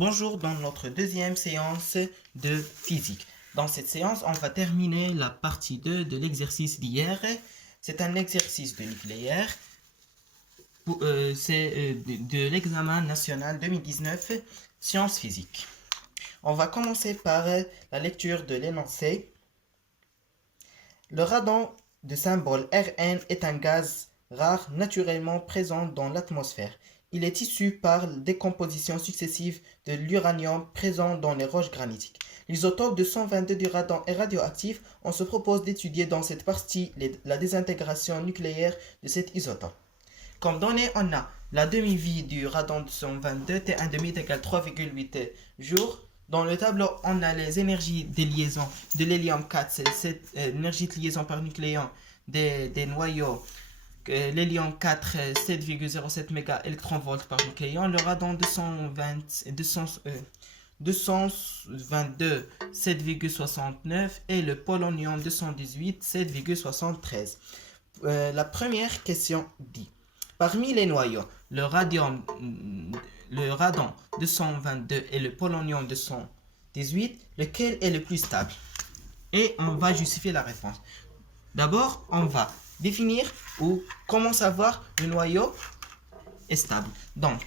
Bonjour dans notre deuxième séance de physique. Dans cette séance, on va terminer la partie 2 de l'exercice d'hier. C'est un exercice de nucléaire. C'est de l'examen national 2019 sciences physiques. On va commencer par la lecture de l'énoncé. Le radon de symbole Rn est un gaz rare naturellement présent dans l'atmosphère. Il est issu par décomposition successive de l'uranium présent dans les roches granitiques. L'isotope 222 du radon est radioactif. On se propose d'étudier dans cette partie la désintégration nucléaire de cet isotope. Comme donnée, on a la demi-vie du radon 222, T1 demi égale 3,8 jours. Dans le tableau, on a les énergies de liaison de l'hélium 4, c'est l'énergie de liaison par nucléon des noyaux. L'hélium 4, 7,07 mégaélectronvolts par nucléon. Le radon 222, 7,69 et le polonium 218, 7,73. La première question dit: parmi les noyaux, le radon 222 et le polonium 218, lequel est le plus stable? Et on va justifier la réponse. D'abord, on va définir ou comment savoir le noyau est stable. Donc,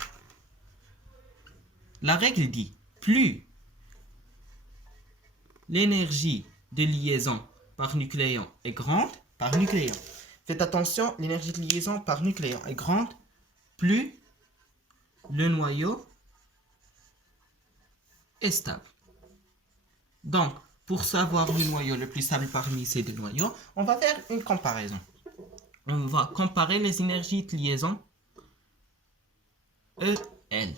la règle dit: plus l'énergie de liaison par nucléon est grande, par nucléon. Faites attention, l'énergie de liaison par nucléon est grande, plus le noyau est stable. Donc, pour savoir le noyau le plus stable parmi ces deux noyaux, on va faire une comparaison. On va comparer les énergies de liaison EL.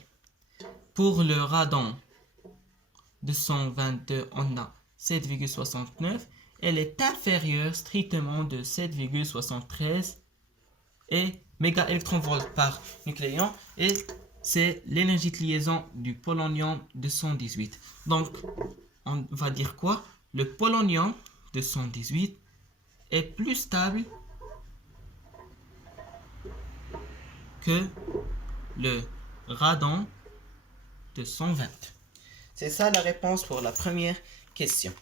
Pour le radon 222, on a 7,69. Elle est inférieure strictement de 7,73 et mégaélectronvolts par nucléon. Et c'est l'énergie de liaison du polonium 218. Donc, on va dire quoi? Le polonium 218 est plus stable que le radon 220. C'est ça la réponse pour la première question.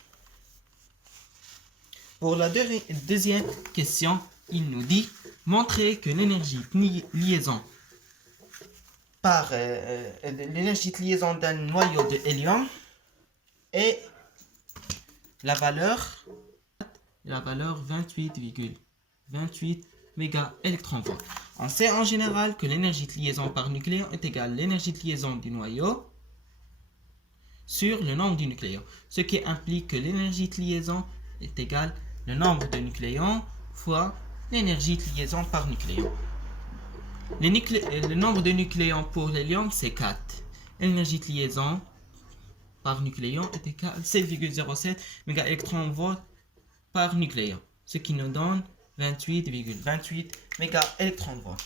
Pour la deuxième question, il nous dit: montrer que l'énergie de liaison d'un noyau de hélium est la valeur 28,28 mégaélectronvolts. On sait en général que l'énergie de liaison par nucléon est égale à l'énergie de liaison du noyau sur le nombre de nucléons, ce qui implique que l'énergie de liaison est égale le nombre de nucléons fois l'énergie de liaison par nucléon. Le nombre de nucléons pour l'hélium, c'est 4. L'énergie de liaison par nucléon est égale à 7,07 mégaélectronvolts par nucléon, ce qui nous donne 28,28 mégaélectronvolts.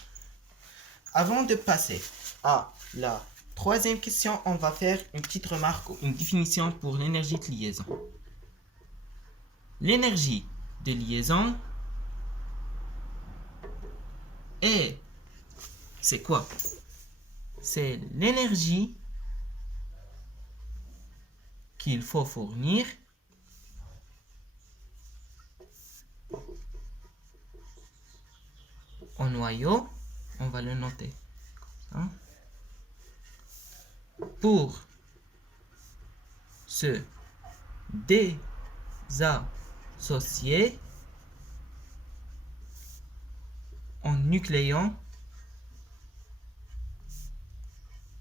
Avant de passer à la troisième question, on va faire une petite remarque ou une définition pour l'énergie de liaison. L'énergie de liaison c'est quoi? C'est l'énergie qu'il faut fournir au noyau, on va le noter comme ça, pour se désassocier en nucléon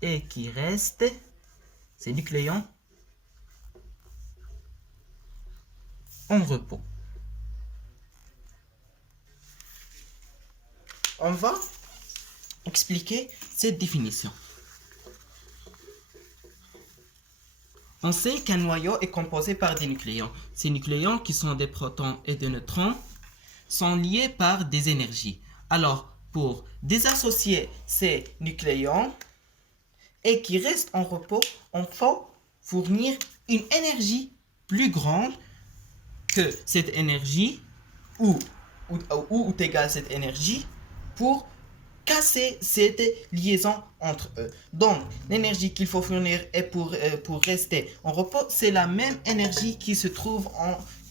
et qui reste ces nucléons en repos. On va expliquer cette définition. On sait qu'un noyau est composé par des nucléons. Ces nucléons, qui sont des protons et des neutrons, sont liés par des énergies. Alors, pour désassocier ces nucléons et qui restent en repos, on faut fournir une énergie plus grande que cette énergie ou égale cette énergie pour casser cette liaison entre eux. Donc, l'énergie qu'il faut fournir est pour rester en repos, c'est la même énergie qui se trouve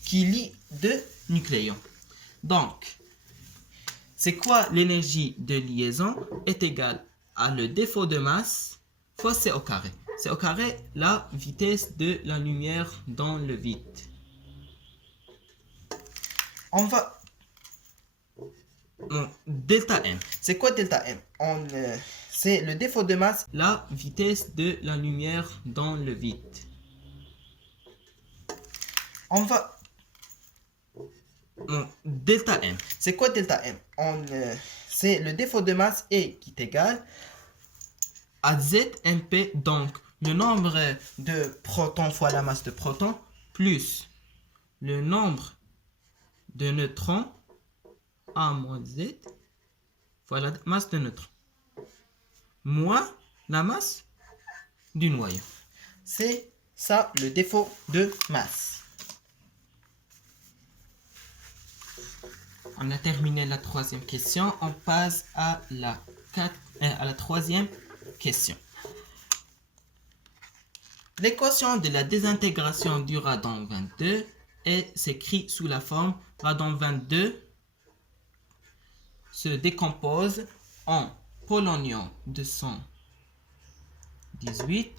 qui lie deux nucléons. Donc, c'est quoi l'énergie de liaison est égale à le défaut de masse fois c au carré. C au carré, la vitesse de la lumière dans le vide. On va... delta M. C'est quoi delta M? C'est le défaut de masse, la vitesse de la lumière dans le vide. On va... delta M. C'est quoi delta M? C'est le défaut de masse et qui est égal à ZMP, donc le nombre de protons fois la masse de protons plus le nombre de neutrons A moins Z fois la masse de neutrons moins la masse du noyau. C'est ça le défaut de masse. On a terminé la troisième question. On passe à la troisième question. L'équation de la désintégration du radon 22 s'écrit sous la forme radon 22 se décompose en polonium 218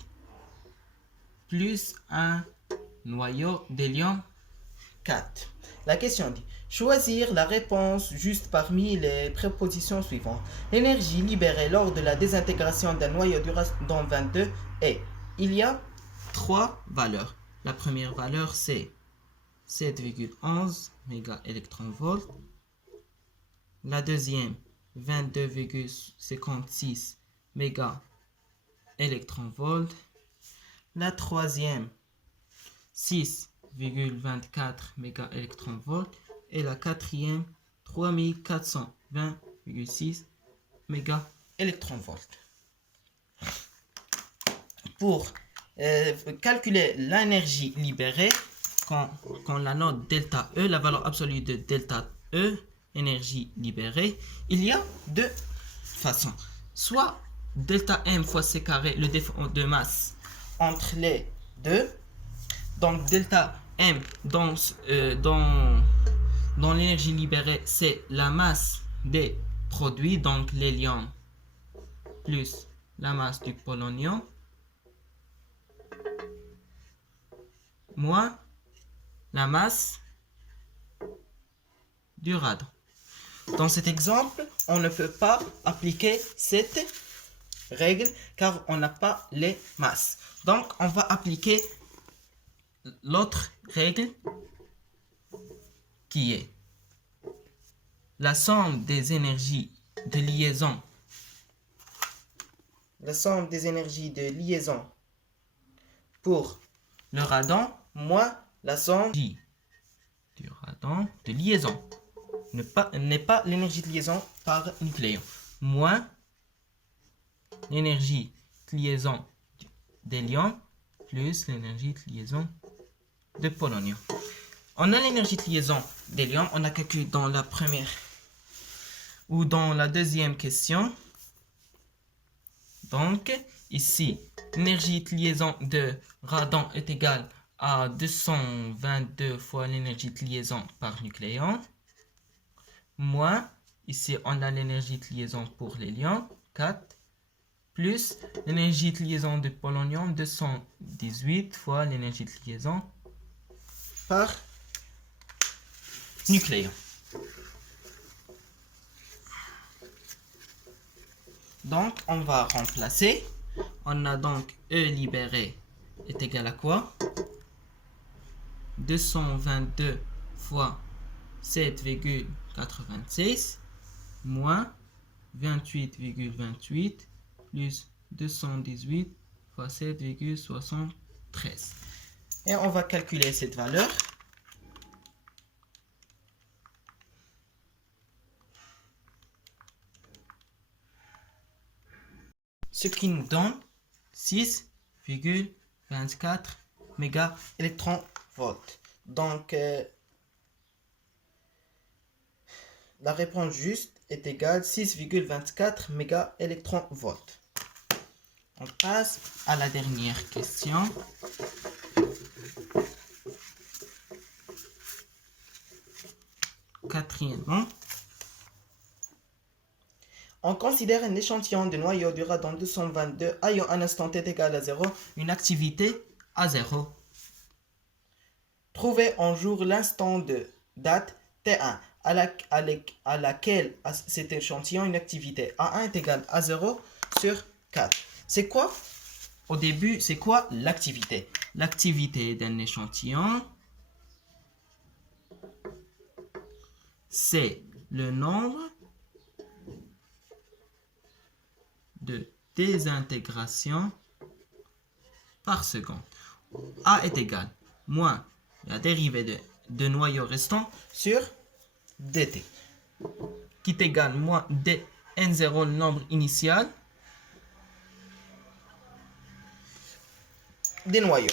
plus un noyau d'hélium 4. La question dit: choisir la réponse juste parmi les prépositions suivantes. L'énergie libérée lors de la désintégration d'un noyau du radon 22 est... Il y a trois valeurs. La première valeur, c'est 7,11 MeV. La deuxième, 22,56 MeV. La troisième, 6,24 MeV. Et la quatrième, 3420,6 MeV. Pour calculer l'énergie libérée, quand la note delta E, la valeur absolue de delta E, énergie libérée, il y a deux façons. Soit delta M fois C carré, le défaut de masse entre les deux. Donc delta M dans l'énergie libérée, c'est la masse des produits, donc l'hélium plus la masse du polonium, moins la masse du radon. Dans cet exemple, on ne peut pas appliquer cette règle car on n'a pas les masses. Donc, on va appliquer l'autre règle qui est la somme des énergies de liaison. La somme des énergies de liaison pour le radon moins la somme du radon de liaison. N'est pas l'énergie de liaison par nucléon. Moins l'énergie de liaison d'hélium plus l'énergie de liaison de polonium. On a l'énergie de liaison d'hélium, on a calculé dans la première ou dans la deuxième question. Donc, ici, l'énergie de liaison de radon est égale à 222 fois l'énergie de liaison par nucléon. Moins, ici, on a l'énergie de liaison pour l'hélium, 4, plus l'énergie de liaison de polonium, 218 fois l'énergie de liaison par nucléon. Donc, on va remplacer. On a donc E libéré est égal à quoi? 222 fois 7,86 moins 28,28 plus 218 fois 7,73. Et on va calculer cette valeur. Ce qui nous donne 6,24 mégaélectronvolts. Donc, la réponse juste est égale 6,24 mégaélectronvolts. On passe à la dernière question. Quatrièmement, on considère un échantillon de noyau du radon 222 ayant un instant t égal à 0, une activité à 0. Trouvez en jour l'instant de date T1 à laquelle cet échantillon une activité A1 est égale à 0 sur 4. C'est quoi? Au début, c'est quoi l'activité? L'activité d'un échantillon, c'est le nombre de désintégrations par seconde. A est égal moins la dérivée de noyau restant sur dt, qui est égal moins dn0, le nombre initial des noyaux,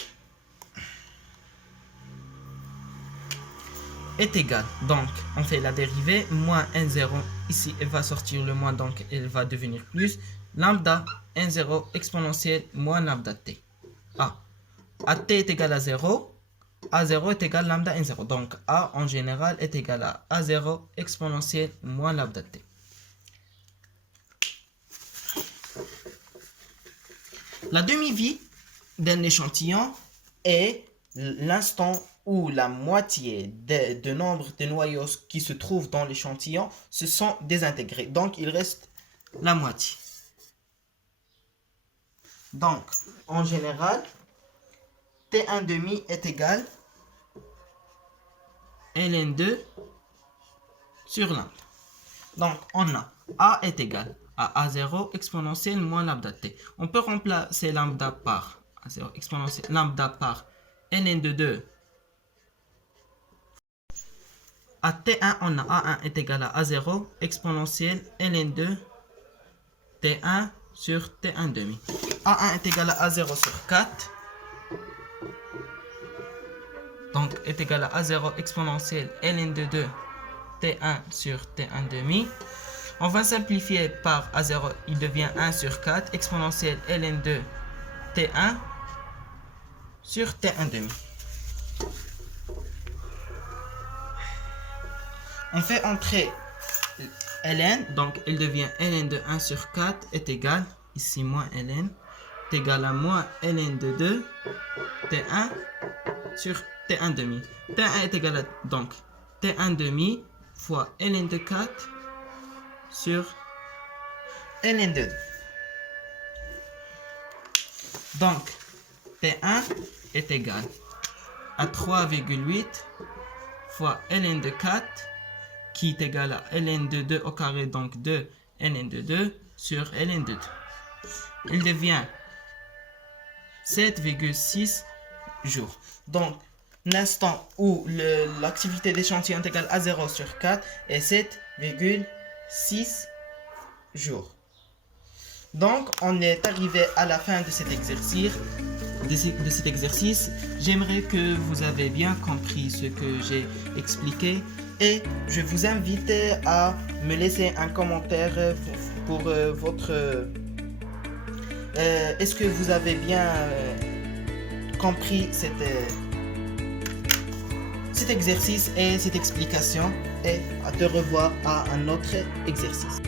est égal. Donc, on fait la dérivée, moins n0, ici, elle va sortir le moins, donc elle va devenir plus, lambda n0 exponentielle moins lambda t. A t est égal à 0, A0 est égal à lambda n0. Donc, A en général est égal à A0 exponentielle moins lambda t. La demi-vie d'un échantillon est l'instant où la moitié de nombre de noyaux qui se trouvent dans l'échantillon se sont désintégrés. Donc, il reste la moitié. Donc, en général, T1 demi est égal ln2 sur lambda. Donc, on a A est égal à A0 exponentielle moins lambda t. On peut remplacer lambda par A0 exponentielle lambda par ln de 2. À T1, on a A1 est égal à A0 exponentielle ln2 T1 sur T1 demi. A1 est égal à A0 sur 4. Donc, est égal à A0 exponentielle ln de 2 T1 sur T1 demi. On va simplifier par A0, il devient 1 sur 4 exponentielle ln2 T1 sur T1 demi. On fait entrer ln, donc il devient ln de 1 sur 4 est égal, ici moins ln, est égal à moins ln de 2 T1 sur T1 demi. T1 est égal à donc T1 demi fois ln de 4 sur ln de 2. Donc, T1 est égal à 3,8 fois ln de 4 qui est égal à ln de 2 au carré, donc 2 ln de 2 sur ln de 2. Il devient 7,6 jours. Donc, l'instant où l'activité d'échantillon est égale à 0 sur 4 est 7,6 jours. Donc, on est arrivé à la fin de cet exercice. J'aimerais que vous avez bien compris ce que j'ai expliqué et je vous invite à me laisser un commentaire pour votre... Est-ce que vous avez bien compris cet exercice et cette explication, et à te revoir à un autre exercice.